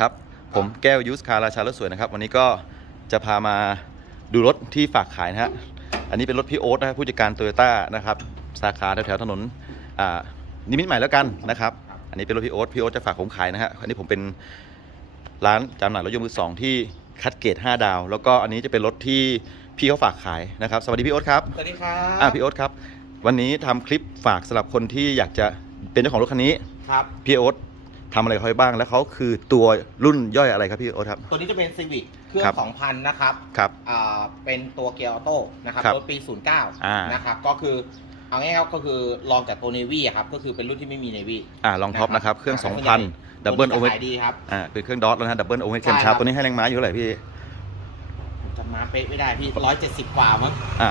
ครับ ผมแก้วยูสคาราชารถสวยนะครับ วันนี้ก็จะพามาดูรถที่ฝากขายนะฮะ อันนี้เป็นรถพี่โอ๊ตนะครับผู้จัดการโตโยต้านะครับ สาขาแถวๆถนนอ่านิมิตใหม่แล้วกันนะครับ อันนี้เป็นรถพี่โอ๊ตพี่โอ๊ตจะฝากผมขายนะฮะ อันนี้ผมเป็นร้านจำหน่ายรถยนต์มือสองที่คัดเกรด5ดาว แล้วก็อันนี้จะเป็นรถที่พี่เขาฝากขายนะครับ สวัสดีพี่โอ๊ตครับ สวัสดีครับอ่าพี่โอ๊ตครับ วันนี้ทำคลิปฝากสำหรับคนที่อยากจะเป็นเจ้าของรถคันนี้ ครับ พี่โอ๊ต ทำอะไรกับเขาไปบ้าง แล้วเขาคือตัวรุ่นย่อยอะไรครับพี่โอ๊ตครับ ตัวนี้จะเป็นซีวิ c เครื่อครับง2,000นะครับครับ อ่าเป็นตัวเกียร์ออโต้นะครับครับรถปี อ่า 09 นะครับ ก็คือเอาง่ายๆก็คือลองจากตัว Navy อะครับ ก็คือเป็นรุ่นที่ไม่มี Navy อ่าลองท็อปนะครับ เครื่อง 2,000 ดับเบิลโอตัวเวอนี้จะขายดีครับ อ่าเป็นเครื่องดอทแล้วนะดับเบิลโอเวอร์ใช่เข็มครัชาบ ตัวนี้ให้แรงม้าอยู่เท่าไหร่พี่จำมาเป๊ะไม่ได้พี่170กว่ามั้ง อ่า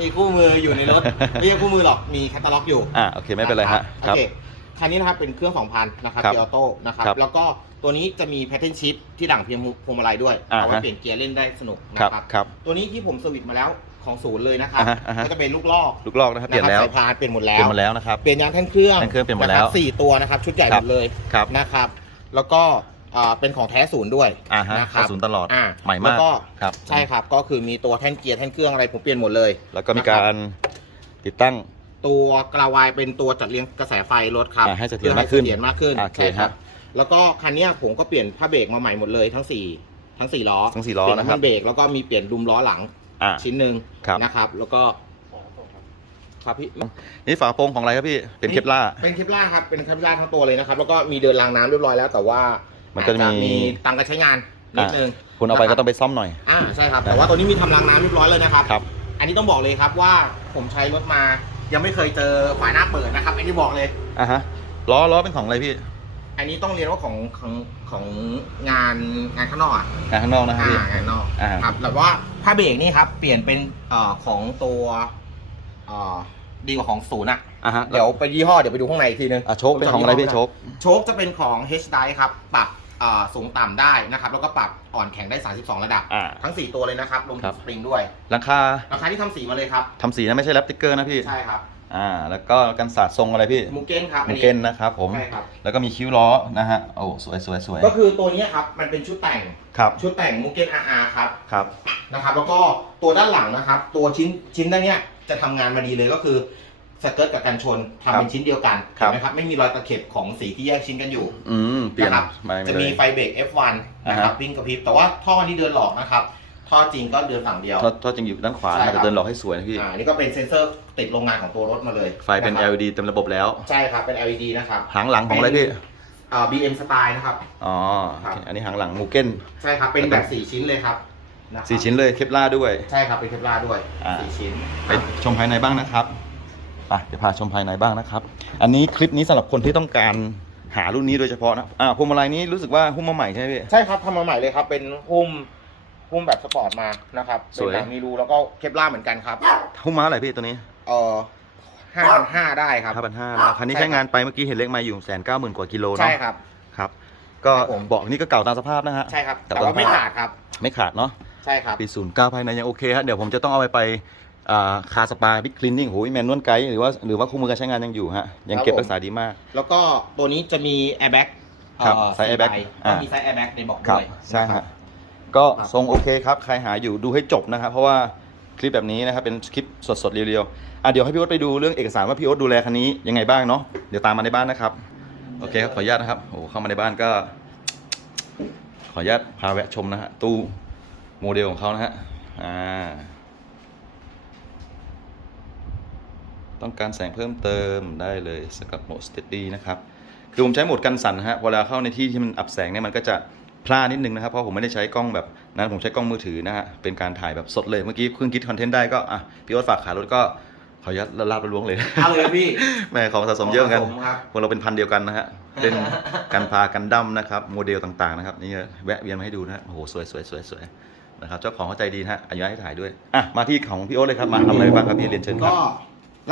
มีคู่มืออยู่ในรถ ไม่ใช่คู่มือหรอก มีแคตตาล็อกอยู่อ่าโอเคไม่เป็นไรฮะโอครับเค คันนี้นะครับเป็นเครื่อง 2,000 นะครับครับเกียร์ออโต้นะครับ ครับแล้วก็ตัวนี้จะมีแพทเทิร์นชิ t ที่หลังเพียงพวงมาลัยด้วยอ่าเอาไว้ฮะ เปลี่ยนเกียร์เล่นได้สนุกนะครับครับ ครับ ตัวนี้ที่ผมสวิตช์มาแล้วของศูนย์เลยนะครับ อ่าฮะอ่าฮะ ก็จะเป็นลูกลอกลูกลอกนะครับเปลี่ยนแล้วะครับสายพานเปลี่ยนหมดแล้เปลี่วยนมาแล้วนะครับ เปลี่ยนยางแท่นเครื่องแท่นเครื่องเปลี่ยนหมดแล้วะครับสี่ตัวนะครับ ชุดใหญ่คหรัมบ ดเลยครับ นะครับ แล้วก็อ่าเป็นของแท้ศูนย์ด้วยอ่าฮะนะครับเข้าศูนย์ตลอด อ่าใหม่มาก แล้วก็ครับใช่ครับ ก็คือมีตัวแท่นเกียร์แท่นเครื่องอะไรผมเปลี่ยนหมดเลย แล้วก็มีการติดตั้ง ตัวกราวายเป็นตัวจัดเรียงกระแสไฟรถครับอ่าให้เสถียรพื่อมากขึ้นเสถียรมากขึ้นโอเคใช่ครับฮะแล้วก็คันเนี้ยผมก็เปลี่ยนผ้าเบรกมาใหม่หมดเลยทั้งสี่ทั้งสี่ล้อทั้งสี่ล้อเปลี่ยนะครับำมัเบรกแล้วก็มีเปลี่ยนดุมล้อหลังอ่า ชิ้นหนึ่งครับ นะครับ แล้วก็ครับพี่ นี่ฝาโปรงของอะไรครับพี่ เป็นเคปล่าเป็นเคปล่าครับ เป็นเคปล่าทั้งตัวเลยนะครับ แล้วก็มีเดินรางน้ำเรียบร้อยแล้ว แต่ว่ามันก็จะมีอามีตังค์การใช้งานนิดนึงคุณเอาไปนะครัก็บต้องไปซ่อมหน่อย อ่าใช่ครับ แต่ว่าตัวนี้มีทำรางน้ำเรียบร้อยเลยนะครับ ครับ อันนี้ต้องบอกเลยครับว่าผมใช้รถมา ยังไม่เคยเจอฝาหน้าเปิดนะครับ อันนี้บอกเลย อ่าฮะล้อล้อเป็นของอะไรพี่อันนี้ต้องเรียนว่าของของของงานงานข้างนอกอะงานข้างนอกนะครับอ่าพี่งานนอกอ่า ครับแต่ว่าผ้าเบรกนี่ครับ เปลี่ยนเป็นเอ่อของตัวเอ่อดีกว่าของศูนย์อะ อ่าฮะเดี๋ยวไปยี่ห้อเดี๋ยวไปดูข้างในอีกทีนึงอะโชคเป็นของอะไรพี่โชค โชคจะเป็นของ H d i ครับปรับเอ่อสูงต่ำได้นะครับ แล้วก็ปรับอ่อนแข็งได้ 32 ระดับ อ่า ทั้ง 4 ตัวเลยนะครับรวมครัถึบงสปริงด้วย หลังคาราคาที่ทำสีมาเลยครับ ทำสีนะไม่ใช่แรปติ๊กเกอร์นะพี่ ใช่ครับอ่า แล้วก็กันสาดทรงอะไรพี่มูเก้นครับมูเก้นนะครับผม ใช่ครับ แล้วก็มีคิ้วล้อนะฮะ โอ้สวยสวยสวยก็คือตัวนี้ครับ มันเป็นชุดแต่ง ครับ ชุดแต่งมูเก้น RR ครับ ครับ นะครับ แล้วก็ตัวด้านหลังนะครับ ตัวชิ้นชิ้นด้านเนี้ยจะทำงานมาดีเลยก็คือ สเกิร์ตกับกันชนทำเป็นชิ้นเดียวกันครับเห็นไหมครับ ไม่มีรอยตะเข็บของสีที่แยกชิ้นกันอยู่อืมเปลี่ยนนะครับมาจะเลมียไฟเบรก F1 นะครับอ่าฮะวิ่งกระพริบแต่ว่าท่อนี้เดินหลอกนะครับ ท่อจริงก็เดินฝั่งเดียว ท่อท่อจริงอยู่ด้านขวาใช่นะครับ แต่เดินหลอกให้สวยนะพี่ อ่านี่ก็เป็นเซ็นเซอร์ติดโรงงานของตัวรถมาเลยไฟเป็นะครับ LED เต็มระบบแล้ว ใช่ครับเป็น LED นะครับหางหลังของอะไรพี่ อ่า BM สไตล์นะครับ อ๋อครับโอเคอันนี้หางหลังมูเก้นใช่ครับเป็นแบบ4ชิ้นเลยครับะครับสี่ชิ้นเลยเคปล่าด้วย ใช่ครับเป็นเคปลาร์ด้วยอ่า สี่ชิ้น ไปชมภายในบ้างนะครับ ไปเดี๋ยวพาชมภายในบ้างนะครับ อันนี้คลิปนี้สำหรับคนที่ต้องการหารุ่นนี้โดยเฉพาะนะอ่าพวงมาลัยนี้รู้สึกว่าหุ้มมาใหม่ใช่ไหมพี่ ใช่ครับทำมาใหม่เลยครับ เป็นหุ้มหุ้มแบบสปอร์ตมานะครับสวย เป็นหนังมีรูแล้วก็เคปลาร์เหมือนกันครับ หุ้มมาอะไรพี่ตัวนี้เอ่อห้าพันห้าได้ครับ ห้าพันห้าแล้วคันนี้ใช่ใช้งานไปเมื่อกี้เห็นเลขไมาอยู่แสนเก้าหมื่นกว่ากิโลเนาะใช่ครับ ครับ ก็ครับผม เบอกนี่ก็เก่าตามสภาพนะฮะ ใช่ครับแต่แต่ว่าไม่ขาดครับ ไม่ขาดเนาะใช่ครับ ปีศูนย์เก้าภายในยังโอเคฮะเดี๋ยวผมจะต้องเอาไปไปอ่า คาสปาบิ๊กคลีนนิ่งโหยแมนนวลไกด์หรือว่าหรือว่าคู่มือการใช้งานยังอยู่ฮะ ยังเก็บครับผมรักษาดีมาก แล้วก็ตัวนี้จะมีแอร์แบ็กครับไซส์ airbag อ่ามีไซส์แอร์แบ็กในเบอกครับด้วยใช่นะครัฮะบก็ครับทรงโอเคครับ ใครหาอยู่ดูให้จบนะครับ เพราะว่าคลิปแบบนี้นะครับ เป็นคลิปสดๆ เรียวๆอะเดี๋ยวให้พี่โอ๊ตไปดูเรื่องเอกสารว่าพี่โอ๊ตดูแลคันนี้ยังไงบ้างเนาะเดี๋ยวตามมาในบ้านนะครับ โอเคครับขออนุญาตนะครับโอ้โหเข้ามาในบ้านก็ ขออนุญาตพาแวะชมนะฮะตู้โมเดลของเขานะฮะอ่า ต้องการแสงเพิ่มเติมได้เลยสกับโหมดสเตดี้นะครับคือผมใช้โหมดกันสั่นนะฮะเวลาเข้าในที่ที่มันอับแสงเนี่ยมันก็จะพลาดนิดนึงนะครับ เพราะผมไม่ได้ใช้กล้องแบบนั้นผมใช้กล้องมือถือนะฮะเป็นการถ่ายแบบสดเลยเมื่อกี้เพิ่งคิดคอนเทนต์ได้ก็อะพี่โอ๊ตฝากขายรถก็ขออนุญาตละลาบละล้วงเลยเอาเลยพี่แม่ของสะสมเยอะเหมือนกันของสะสมครับพวกเราเป็นพันธุ์เดียวกันนะฮะเป็นกันพากันดั้มนะครับโมเดลต่างๆนะครับนี่แวะเวียนมาให้ดูนะฮะโอ้โหสวยสวยสวยสวยนะครับเจ้าของเขาใจดีนะฮะอนุญาตให้ถ่ายด้วยอะมาที่ของพี่โอ๊ตเลยครับมาทำอะไรบ้างครับพี่เรียนเชิญครับก็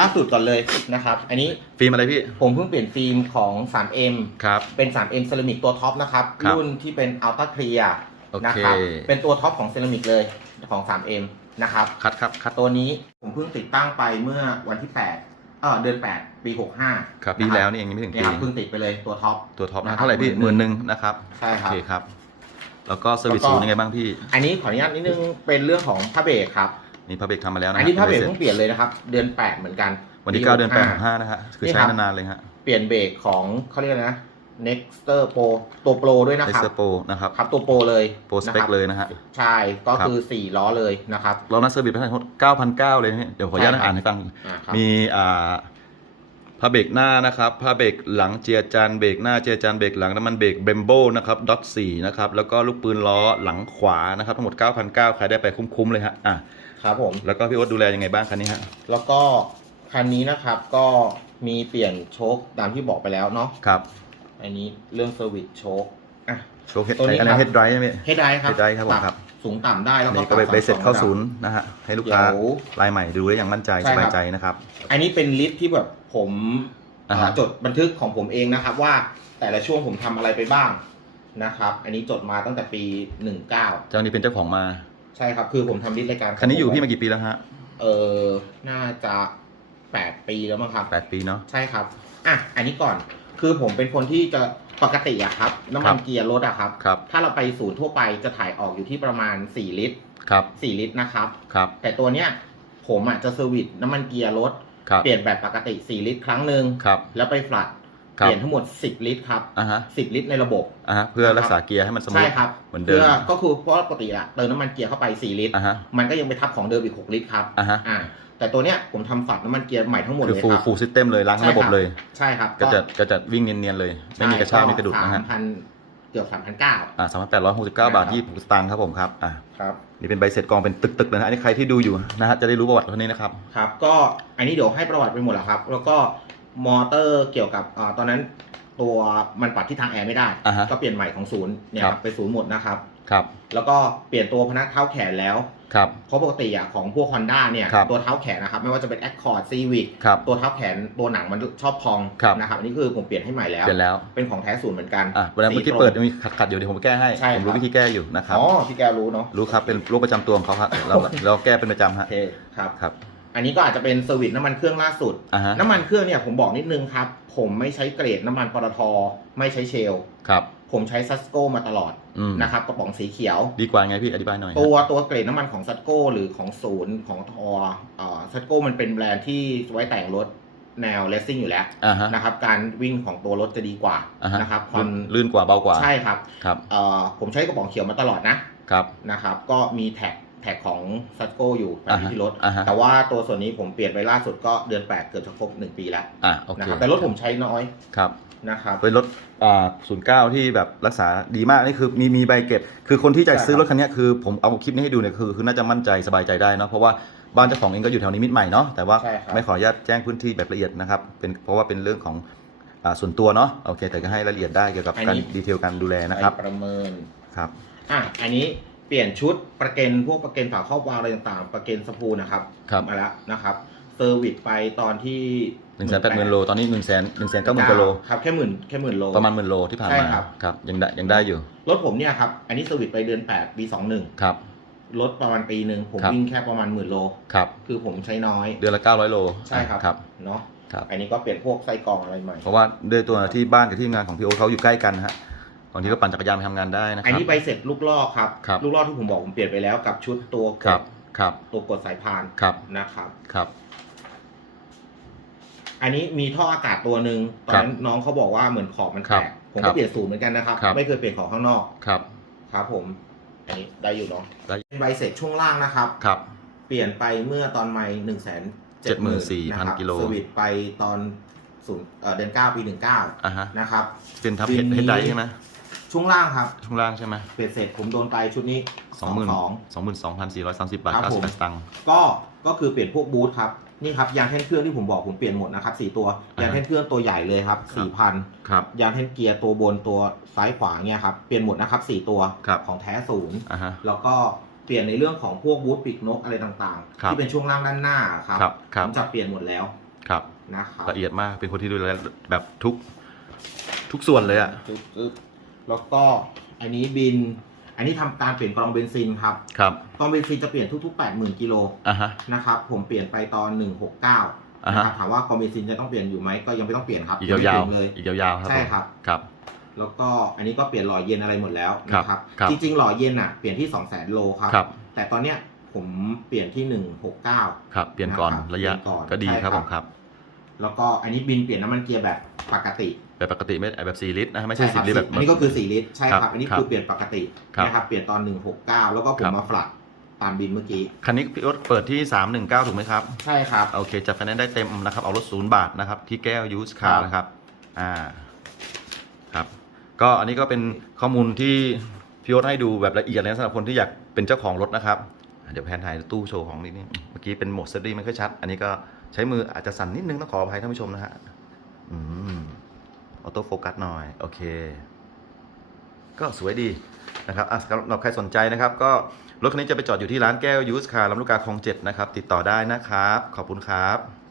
ล่าสุดก่อนเลยนะครับ อันนี้ฟิล์มอะไรพี่ ผมเพิ่งเปลี่ยนฟิล์มของ 3M ครับ เป็น 3M เซรามิกตัวท็อปนะครับ ครับรุ่นที่เป็น Ultra Clear โอเค นะครับ เป็นตัวท็อปของเซรามิกเลยของ 3M นะครับ คัดครับคัด ตัวนี้ผมเพิ่งติดตั้งไปเมื่อวันที่ 8 เออเดือนแปดปีหกห้าครับปีแล้วนี่เองยังไม่ถึงเนี่ยปีครับเพิ่งติดไปเลยตัวท็อป ตัวท็อปนะครันะบเท่าไหร่พี่หหมื่มื่นนหหนึ่นึ่งงนะครับใช่คโอรับเคครับ แล้วก็เซอร์วิสแล้วก็ ศูนย์ยังไงบ้างพี่ อันนี้ขออนุญาตนิดนึงเป็นเรื่องของผ้าเบรกครับ นี่พระเบรกทำมาแล้วนะอันนี้ผ้าเบรกสร็จเพิ่งเปลี่ยนเลยนะครับ เดือนแปดเหมือนกัน วันที่ปีเก้าเดือนแปด65ของห้านะฮะคือนี่ใช้ครับนานๆเลยฮะเปลี่ยนเบรกของเขาเรียกอะไรนะ Nexter Pro ตัวโปรด้วยนะไอครับเซอร์โปรนะครับครับตัวโปรเลยโปรสเปนะคครับเลยนะฮะใช่ก็ครับคือสี่ล้อเลยนะครับเรานัดเซอร์วิสไปทั้งหมด9,900 เลยนะเนี่ยเดี๋ยวขออนุญาตใช่ครับอ่านให้ฟังอ่าครับมีอ่าผ้าเบรกหน้านะครับผ้าเบรกหลังเจียจานเบรกหน้าเจียจานเบรกหลังน้ำมันเบรกเบมโบนะครับดอทสี่นะครับแล้วก็ลูกปืนล้อหลังขวานะครับทั้งหมด9,900ใครได้ไปคุ้มๆเลยฮะอะ ครับผม แล้วก็พี่โอ๊ตดูแลยังไงบ้างคันนี้ฮะ แล้วก็คันนี้นะครับก็มีเปลี่ยนโชคตามที่บอกไปแล้วเนาะ ครับ อันนี้เรื่องเซอร์วิสโชคอะ โชว์เฮดตัวนี้อะไรครับ เฮดไดรฟ์ใช่ไหมให้ได้ครับให้ได้ครับผมปครับ สูงต่ำได้แล้วก็นี่ก็ไปปรับไปเสร็จเข้าสองะดับศูนย์นะฮะ ให้ลูกค้าเดี๋ยว รายใหม่ดูได้อย่างมั่นใจใช่สครับ บายใจนะครับ อันนี้เป็นลิสต์ที่แบบผมอ่าฮะเอ่อจดบันทึกของผมเองนะครับ ว่าแต่ละช่วงผมทำอะไรไปบ้างนะครับ อันนี้จดมาตั้งแต่ปี 19 เจ้านี้เป็นเจ้าของมา ใช่ครับคือผมทำลิสต์รายการคันนี้อยู่พี่มากี่ปีแล้วฮะเออน่าจะ8ปีแล้วมั้งครับแปดปีเนาะใช่ครับอะอันนี้ก่อนคือผมเป็นคนที่จะปกติอะครับ น้ำครัมันบเกียร์รถอะครับครับ ถ้าเราไปศูนย์ทั่วไปจะถ่ายออกอยู่ที่ประมาณ 4 ลิตรครับ4ลิตรนะครับครับ แต่ตัวเนี้ยผมอะจะเซอร์วิสน้ำมันเกียร์รถครับเปลี่ยนแบบปกติ 4 ลิตรครั้งหนึ่งครับแล้วไปฟลัดครั เปบลี่ยนทั้งหมด 10 ลิตรครับอ่าฮะ10ลิตรในระบบอ่าฮะเพื่อรักษาเกียร์ให้มันสมูใช่ทครับเหมือนเดิม พื่ก็คือเพราะปกติอะเติมน้ำมันเกียร์เข้าไป 4 ลิตร อ่าฮะมันก็ยังไปทับของเดิมอีก 6 ลิตรครับอ่าฮะอ่าแต่ตัวเนี้ยผมทำฝัดน้ำมันเกียร์ใหม่ทั้งหมดคือเลยฟูลครับ ฟูลซิสเต็มเลยล้างทั้งระบบเลย ใช่ครับก็จะก็จะวิ่งเนียนๆเลย ไม่มีกระชากไม่กระดุดนะฮะ สามพันเกือบสามพันเก้า อ่าสามพันแปดร้อยหกสิบเก้าบาทนะครับยี่สิบสตางค์ครับผมครับอ่าครับ นี่เป็นใบเสร็จกองเป็นตึกๆเลยนะอันนี้ใครที่ดูอยู่นะฮะจะได้รู้ประวัติคนนี้นะครับ ครับ ก็อันนี้เดี๋ยวให้ประวัติไปหมดแล้วครับ แล้วก็ มอเตอร์เกี่ยวกับอ่าตอนนั้นตัวมันปรับที่ทางแอร์ไม่ได้ อ่าฮะก็เปลี่ยนใหม่ของศูนย์เนี่ยครับครับไปศูนย์หมดนะครับ ครับแล้วก็เปลี่ยนตัวพนักเท้าแขนแล้ว ครับ เพราะปกติอะของพวก Honda เนี่ยครับ ตัวเท้าแขนนะครับไม่ว่าจะเป็น Accord Civic ครับ ตัวเท้าแขนตัวหนังมันชอบพองครับ นะครับอันนี้คือผมเปลี่ยนให้ใหม่แล้ว เสร็จแล้วเป็นของแท้ศูนย์เหมือนกันอะเวลาเมื่อกี้สีตรง เปิดมีขัดๆอยู่เดี๋ยวผมแก้ให้ใช่ผมรู้ครับวิธีแก้อยู่นะครับ อ๋อพี่แกรู้เนาะรู้ครับเป็นโรคประจำตัวของเขาครับเราเราแก้เป็นประจำฮะโอเคครับ ครับ อันนี้ก็อาจจะเป็นเซอร์วิสน้ำมันเครื่องล่าสุด อ่าฮะน้ำมันเครื่องเนี่ยผมบอกนิดนึงครับ ผมไม่ใช้เกรดน้ำมันปตทไม่ใช้เชล ครับ ผมใช้ซัสโกมาตลอดอืมนะครับกระป๋องสีเขียว ดีกว่าไงพี่อธิบายหน่อยฮะ ตัวตัวเกรดน้ำมันของซัตโกหรือของศูนย์ของทอซัตโกมันเป็นแบรนด์ที่ไว้แต่งรถแนวเลสซิ่งอยู่แล้วอ่าฮะนะครับ การวิ่งของตัวรถจะดีกว่าอ่าฮะนะครับความลื่นกว่าเบากว่า ใช่ครับครับ เอ่อผมใช้กระป๋องเขียวมาตลอดนะครับ นะครับ ก็มีแท็ก แท็กของซัตโกอยู่แปะอ่าอยู่ฮะที่รถ อ่าฮะ แต่ว่าตัวส่วนนี้ผมเปลี่ยนไปล่าสุดก็เดือน8เกือบจะครบ1ปีแล้วอะโอเคนะครับแต่รถผมใช้น้อยครับนะครับ เป็นรถอ่าศูนย์เก้าที่แบบรักษาดีมากนี่คือมีมีใบเก็บ คือคนที่จะใช่ครับซื้อรถคันเนี้ยคือผมเอาคลิปนี้ให้ดูเนี่ยคือคือน่าจะมั่นใจสบายใจได้เนาะเพราะว่าบ้านเจ้าของเองก็อยู่แถวนี้มิตรใหม่เนาะแต่ว่าใช่ครับ ไม่ขออนุญาตแจ้งพื้นที่แบบละเอียดนะครับเป็นเพราะว่าเป็นเรื่องของอ่าส่วนตัวเนาะโอเค แต่ก็ให้รายละเอียดได้เกี่ยวกับการดีเทลการดูแลนะครับไปประเมิน ครับ อะ อันนี้ เปลี่ยนชุดประเกนพวกประเกนฝาครอบวาล์วอะไรต่างๆ ประเกนสปูนะครับครับ มาแล้วนะครับเซอร์วิสไปตอนที่หนึ่งแสนแปดหมื่นโลตอนนี้หนึ่งแสนหนึ่งแสนเก้าหมื่นกิโลครับแค่หมื่นแค่หมื่นโลประมาณหมื่นโลที่ผ่านใช่มาครับ ครับยังได้ยังได้อยู่รถผมเนี่ยครับ อันนี้เซอร์วิสไปเดือน8ปี21ครับ รถประมาณปีหนึ่งผมครับ วิ่งแค่ประมาณหมื่นโล ครับ คือผมใช้น้อย เดือนละเก้าร้อยโลใช่ครับ ครับ เนาะครับ อันนี้ก็เปลี่ยนพวกไส้กรองอะไรใหม่ เพราะว่าด้วยตัวที่บ้านกับที่ทำงานของพี่โอตเขาอยู่ใกล้กันนะฮะ บางทีก็ปั่นจักรยานไปทำงานได้นะคอันรับ นี้ใบเสร็จลูกลอกครับ ครับ ลูกลอกที่ผมบอกผมเปลี่ยนไปแล้วกับชุดตัวกครับดครับตัวกดสายพานครับนะครับ ครับ อันนี้มีท่ออากาศตัวหนึ่งตอนนั้นน้องเขาบอกว่าเหมือนขอบมันครัแตบกผมครัก็บเปลี่ยนสูตรเหมือนกันนะครับ ครับ ไม่เคยเปลี่ยนของข้างนอกครับ ครับผม อันนี้ได้อยู่เนาะได้ เป็นใบเสร็จช่วงล่างนะครับ ครับ เปลี่ยนไปเมื่อตอนไม่หนึ่งแสน74,000กิโล สวิตไปตอนศูนย์เอ่อเดือนเก้าปีหนึ่งเก้าอ่าฮะนะครับ เป็นทับปีเฮดนี้เฮดไดใช่ไหม ช่วงล่างครับช่วงล่างใช่ไหมเปลี่ยนเสร็จผมโดนไปชุดนี้สองหมื่นสองสองหมื่นสองพันสี่ร้อยสามสิบบาทครับเก้าผสิบมแปดสตังค์ก็ก็คือเปลี่ยนพวกบูทครับนี่ครับยางแท่นเครื่องที่ผมบอกผมเปลี่ยนหมดนะครับสี่ตัวอ่าฮะยางแท่นเครื่องตัวใหญ่เลยครับครับสี่พันครับยางแท่นเกียร์ตัวบนตัวซ้ายขวาเนี่ยครับเปลี่ยนหมดนะครับสี่ตัวครับของแท้ศูนย์อ่าฮะแล้วก็เปลี่ยนในเรื่องของพวกบูทปีกนกอะไรต่างครับๆที่เป็นช่วงล่างด้านหน้าครับครับคผรับมจะเปลี่ยนหมดแล้วครับนะครับละเอียดมากเป็นคนที่ดูแลแบบทุกทุกส่วนเลยอะจึ๊บจึ๊บ แล้วก็อันนี้บิน อันนี้ทำการเปลี่ยนกรองเบนซินครับครับกรองเบนซินจะเปลี่ยนทุก ๆ 80,000กิโลอ่าฮะ นะครับผมเปลี่ยนไปตอน 169อ่าฮะนะครับถามว่าคอมเบนซินจะต้องเปลี่ยนอยู่ไหมก็ยังไม่ต้องเปลี่ยนครับอีกงไม่ยาวเปลี่นเลย ๆอีกยาวๆครับใช่ผมครับ ครับ แล้วก็อันนี้ก็เปลี่ยนหล่อเย็นอะไรหมดแล้วครับนะครับครับ จริงๆหล่อเย็นอะเปลี่ยนที่ 2 0 0 0 0 0โลครับ ครับแต่ตอนเนี้ยผมเปลี่ยนที่ 169 ครับเปลี่ยนก่อนนะครับระยะเปลี่ยนก่อนก็ดีใช่ครับครับ ผมครับ แล้วก็อันนี้บินเปลี่ยนน้ำมันเกียร์แบบปกติ แบบปกติไม่แบบ4ลิตรนะฮะไม่ใช่ครั10ลิตรแบบอันนี้ก็คือ 4 ลิตร ใช่ครับครับอันนี้ครับคือเปลี่ยนปกติครับนะครับเปลี่ยนตอน 169 แล้วก็ผครัมบมาฝลักตามบินเมื่อกี้ คันนี้พี่โอ๊ตเปิดที่ 319 ถูกไหมครับ ใช่ครับ โอเคจัดไฟแนนซ์ได้เต็มนะครับ เอารถศูนย์บาทนะครับ ที่แก้วยูสคาครับร์นะครับ อ่า ครับ ก็อันนี้ก็เป็นข้อมูลที่พี่โอ๊ตให้ดูแบบละเอียดเลยนะสำหรับคนที่อยากเป็นเจ้าของรถนะครับอะเดี๋ยวแพนถ่ายตู้โชว์ของนิดนึงเมื่อกี้เป็นโหมดเซตตี้ไม่ค่อยชัด อันนี้ก็ใช้มืออาจจะสั่นนิดนึงต้องขออภัยท่านผู้ชมนะฮะ อืม ออโต้โฟกัสหน่อย โอเค ก็สวยดีนะครับอะสำหรับใครสนใจนะครับ ก็รถคันนี้จะไปจอดอยู่ที่ร้านแก้วยูสคาร์ลำลูกกาคลองเจ็ดนะครับ ติดต่อได้นะครับ ขอบคุณครับ